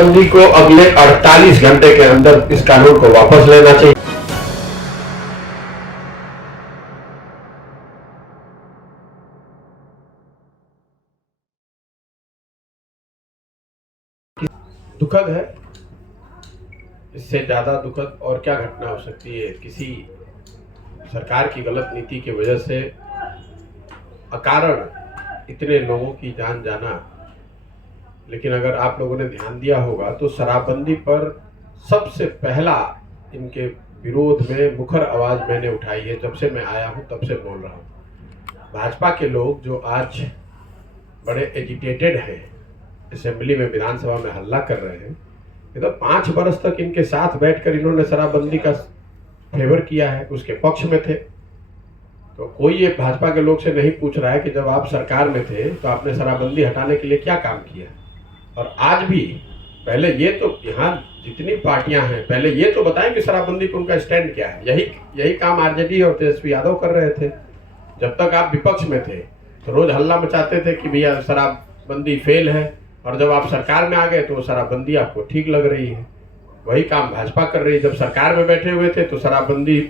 शराबबंदी को अगले 48 घंटे के अंदर इस कानून को वापस लेना चाहिए। दुखद है, इससे ज्यादा दुखद और क्या घटना हो सकती है। किसी सरकार की गलत नीति की वजह से अकारण इतने लोगों की जान जाना। लेकिन अगर आप लोगों ने ध्यान दिया होगा तो शराबबंदी पर सबसे पहला इनके विरोध में मुखर आवाज मैंने उठाई है। जब से मैं आया हूं तब से बोल रहा हूं। भाजपा के लोग जो आज बड़े एजिटेटेड हैं, असेंबली में विधानसभा में हल्ला कर रहे हैं, ये तो 5 बरस तक इनके साथ बैठकर इन्होंने शराबबंदी का फेवर किया है, उसके पक्ष में थे। तो कोई ये भाजपा के लोग से नहीं पूछ रहा है कि जब आप सरकार में थे तो आपने शराबबंदी हटाने के लिए क्या काम किया। और आज भी पहले ये तो यहाँ जितनी पार्टियां हैं पहले ये तो बताएं कि शराबबंदी पर उनका स्टैंड क्या है। यही काम आरजेडी और तेजस्वी यादव कर रहे थे। जब तक आप विपक्ष में थे तो रोज हल्ला मचाते थे कि भैया शराबबंदी फेल है, और जब आप सरकार में आ गए तो शराबबंदी आपको ठीक लग रही है। वही काम भाजपा कर रही है। जब सरकार में बैठे हुए थे तो शराबबंदी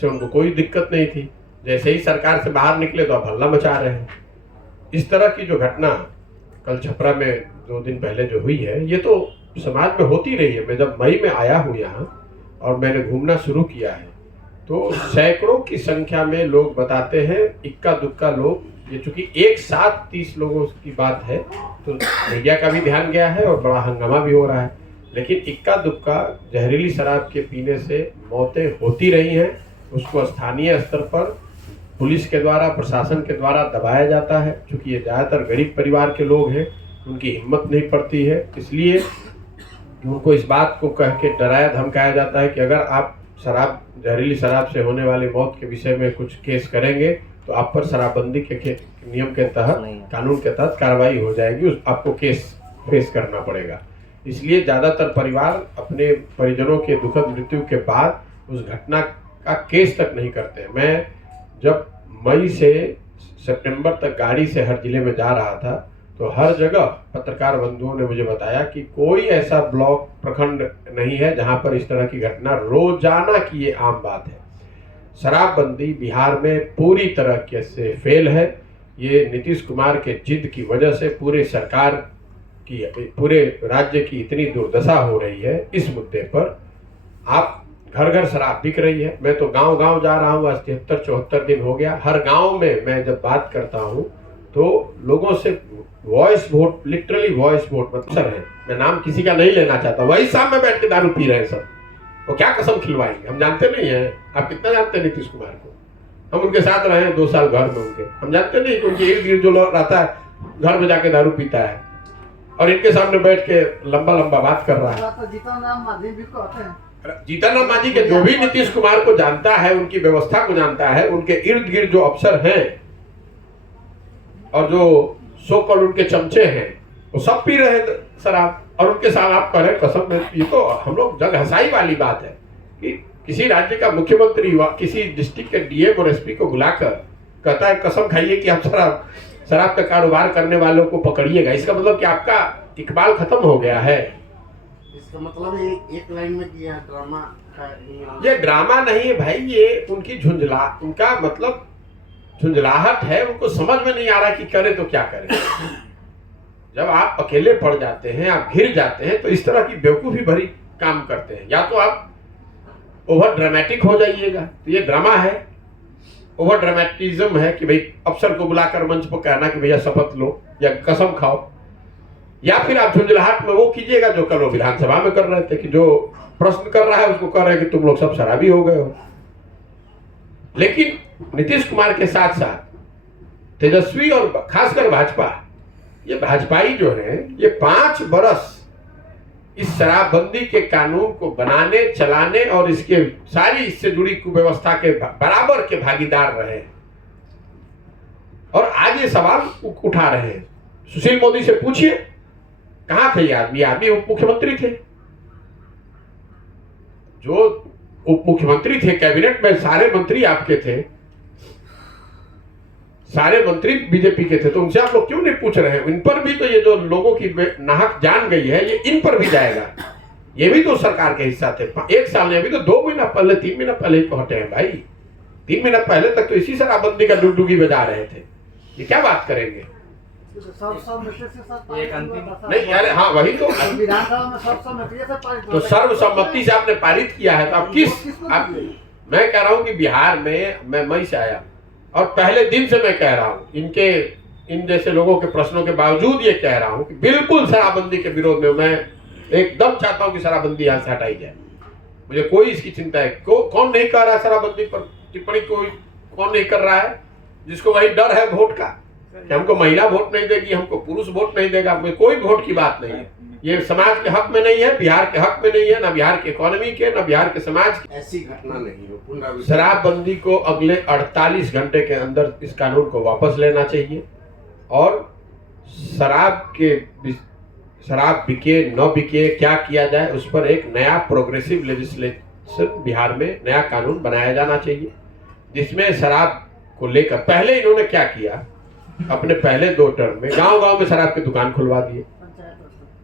से उनको कोई दिक्कत नहीं थी, जैसे ही सरकार से बाहर निकले तो आप हल्ला मचा रहे हैं। इस तरह की जो घटना कल छपरा में 2 दिन पहले जो हुई है, ये तो समाज में होती रही है। मैं जब मई में आया हूँ यहाँ और मैंने घूमना शुरू किया है तो सैकड़ों की संख्या में लोग बताते हैं, इक्का दुक्का लोग। ये चूंकि एक साथ 30 लोगों की बात है तो मीडिया का भी ध्यान गया है और बड़ा हंगामा भी हो रहा है, लेकिन इक्का दुक्का जहरीली शराब के पीने से मौतें होती रही हैं। उसको स्थानीय स्तर पर पुलिस के द्वारा, प्रशासन के द्वारा दबाया जाता है। चूंकि ये ज़्यादातर गरीब परिवार के लोग हैं, उनकी हिम्मत नहीं पड़ती है, इसलिए उनको इस बात को कह के डराया धमकाया जाता है कि अगर आप जहरीली शराब से होने वाली मौत के विषय में कुछ केस करेंगे तो आप पर शराबबंदी के नियम के तहत, कानून के तहत कार्रवाई हो जाएगी, आपको केस फेस करना पड़ेगा। इसलिए ज़्यादातर परिवार अपने परिजनों के दुखद मृत्यु के बाद उस घटना का केस तक नहीं करते। मैं जब मई से सितंबर तक गाड़ी से हर जिले में जा रहा था तो हर जगह पत्रकार बंधुओं ने मुझे बताया कि कोई ऐसा ब्लॉक, प्रखंड नहीं है जहां पर इस तरह की घटना रोजाना की ये आम बात है। शराबबंदी बिहार में पूरी तरह से फेल है। ये नीतीश कुमार के जिद की वजह से पूरे सरकार की, पूरे राज्य की इतनी दुर्दशा हो रही है। इस मुद्दे पर आप घर घर शराब बिक रही है। मैं तो गांव गांव जा रहा हूँ, आज 73-74 दिन हो गया। हर गांव में मैं जब बात करता हूँ तो लोगों से voice vote, literally voice vote मतलब है, मैं नाम किसी का नहीं लेना चाहता, वही सामने में बैठ के दारू पी रहे हैं सब। वो क्या कसम खिलवाएंगे, हम जानते नहीं है। आप कितना जानते हैं नीतीश कुमार को? हम उनके साथ रहे हैं 2 साल घर में उनके, हम जानते नहीं कि उनके इर्द गिर्द जो लोग रहता है घर में जाके दारू पीता है और इनके सामने बैठ के लंबा लंबा बात कर रहा है। जीतन राम मांझी के जो भी नीतीश कुमार को जानता है, उनकी व्यवस्था को जानता है, उनके इर्द गिर्द जो अफसर हैं और जो सो कॉल्ड उनके चमचे हैं, वो सब पी रहे हैं शराब। और उनके साथ आप कह रहे हैं कसम में, ये तो हम लोग जग हंसाई वाली बात है कि किसी राज्य का मुख्यमंत्री किसी डिस्ट्रिक्ट के डीएम और एसपी को बुलाकर कहता है कसम खाइए कि आप शराब का कारोबार करने वालों को पकड़िएगा। इसका मतलब कि आपका इकबाल खत्म हो गया है। इसका मतलब एक लाइन में किया ड्रामा का। ये ड्रामा नहीं है भाई, ये उनकी उनका मतलब झुंझलाहट है। उनको समझ में नहीं आ रहा कि करे तो क्या करे। जब आप अकेले पड़ जाते हैं, आप घिर जाते हैं, तो इस तरह की बेवकूफी भरी काम करते हैं। या तो आप ओवर ड्रामेटिक हो जाइएगा, तो ये ड्रामा है, ओवर ड्रामेटिज्म है कि भाई अफसर को बुलाकर मंच पर कहना कि भैया शपथ लो या कसम खाओ। या फिर आप झुंझलाहट में वो कीजिएगा जो कल वो विधानसभा में कर रहे थे कि जो प्रश्न कर रहा है उसको कह रहे हैं कि तुम लोग सब शराबी हो गए हो। लेकिन नीतीश कुमार के साथ साथ तेजस्वी और खासकर भाजपा, ये भाजपाई जो है, ये 5 बरस इस शराबबंदी के कानून को बनाने, चलाने और इसके सारी इससे जुड़ी कुव्यवस्था के बराबर के भागीदार रहे और आज ये सवाल उठा रहे हैं। सुशील मोदी से पूछिए कहां थे ये आदमी उप मुख्यमंत्री थे। जो उप मुख्यमंत्री थे, कैबिनेट में सारे मंत्री आपके थे, सारे मंत्री बीजेपी के थे, तो उनसे आप लोग क्यों नहीं पूछ रहे हैं? इन पर भी तो ये जो लोगों की नाहक जान गई है, ये इन पर भी जाएगा। ये भी तो सरकार के हिस्सा थे। 1 साल में, अभी तो 2 महीना पहले 3 महीना पहले ही तो हटे हैं भाई। 3 महीना पहले तक तो इसी शराबबंदी का डुगडुगी बजा रहे थे। ये क्या बात करेंगे? एक अंतिम नहीं यार, हाँ वही तो विधानसभा में सर्वसम्मति से पारित तो सर्वसम्मति से आपने पारित किया है, तो आप आप मैं कह रहा हूं कि बिहार में मैं मई से आया और पहले दिन से मैं कह रहा हूं, इन जैसे लोगों के प्रश्नों के बावजूद ये कह रहा हूं कि बिल्कुल शराबबंदी के विरोध में मैं एकदम चाहता हूं कि शराबबंदी यहाँ से हटाई जाए। मुझे कोई इसकी चिंता है। कौन नहीं कर रहा है शराबबंदी पर टिप्पणी? कौन नहीं कर रहा है? जिसको वही डर है वोट का कि हमको महिला वोट नहीं देगी, हमको पुरुष वोट नहीं देगा। कोई वोट की बात नहीं है। ये समाज के हक में नहीं है, बिहार के हक में नहीं है, ना बिहार के इकोनॉमी के, ना बिहार के समाज के। ऐसी घटना नहीं हो। शराबबंदी को अगले 48 घंटे के अंदर इस कानून को वापस लेना चाहिए और शराब बिके न बिके, क्या किया जाए, उस पर एक नया प्रोग्रेसिव लेजिस्लेशन बिहार में नया कानून बनाया जाना चाहिए, जिसमें शराब को लेकर पहले इन्होंने क्या किया, अपने पहले 2 टर्म में गांव-गांव में शराब की दुकान खुलवा दिए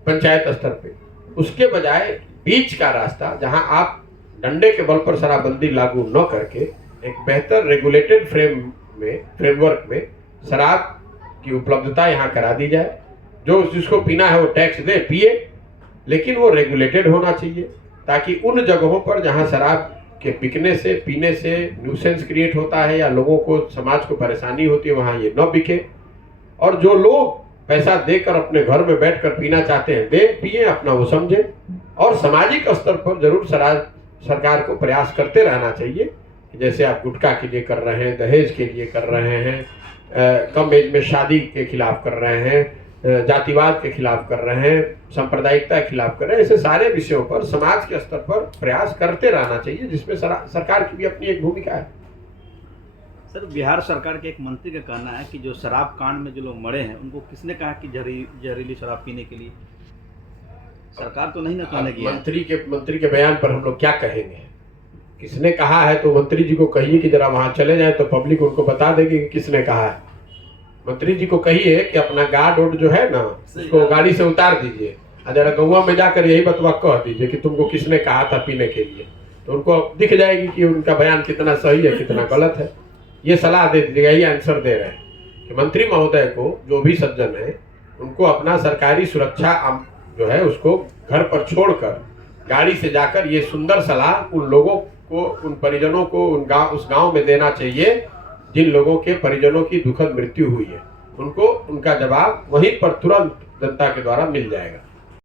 पंचायत स्तर पे। उसके बजाय बीच का रास्ता, जहां आप डंडे के बल पर शराबबंदी लागू न करके एक बेहतर रेगुलेटेड फ्रेमवर्क में शराब की उपलब्धता यहाँ करा दी जाए। जो जिसको पीना है वो टैक्स दे, पिए, लेकिन वो रेगुलेटेड होना चाहिए, ताकि उन जगहों पर जहाँ शराब के बिकने से, पीने से न्यूसेंस क्रिएट होता है या लोगों को, समाज को परेशानी होती है, वहाँ ये न बिके। और जो लोग पैसा देकर अपने घर में बैठकर पीना चाहते हैं, दे, पिए, अपना वो समझे। और सामाजिक स्तर पर जरूर सरकार को प्रयास करते रहना चाहिए, जैसे आप गुटखा के लिए कर रहे हैं, दहेज के लिए कर रहे हैं, कम एज में शादी के खिलाफ कर रहे हैं, जातिवाद के खिलाफ कर रहे हैं, सांप्रदायिकता के खिलाफ कर रहे हैं। ऐसे सारे विषयों पर समाज के स्तर पर प्रयास करते रहना चाहिए, जिसमें सरकार की भी अपनी एक भूमिका है। सर, बिहार सरकार के एक मंत्री का कहना है कि जो शराब कांड में जो लोग मरे हैं, उनको किसने कहा कि जहरीली शराब पीने के लिए? सरकार तो नहीं ना कहने की। मंत्री के बयान पर हम लोग क्या कहेंगे? किसने कहा है तो मंत्री जी को कहिए कि जरा वहां चले जाए तो पब्लिक उनको बता देगी कि किसने कहा है। मंत्री जी को कहिए कि अपना गार्ड जो है ना, उसको गाड़ी से उतार दीजिए और जरा गौवा में जाकर यही बतवा कह दीजिए कि तुमको किसने कहा था पीने के लिए, तो उनको दिख जाएगी कि उनका बयान कितना सही है, कितना गलत है। ये सलाह दे दीजिएगा, ये आंसर दे रहे हैं कि मंत्री महोदय को, जो भी सज्जन है, उनको अपना सरकारी सुरक्षा जो है उसको घर पर छोड़कर गाड़ी से जाकर ये सुंदर सलाह उन लोगों को, उन परिजनों को उस गांव में देना चाहिए जिन लोगों के परिजनों की दुखद मृत्यु हुई है। उनको उनका जवाब वहीं पर तुरंत जनता के द्वारा मिल जाएगा।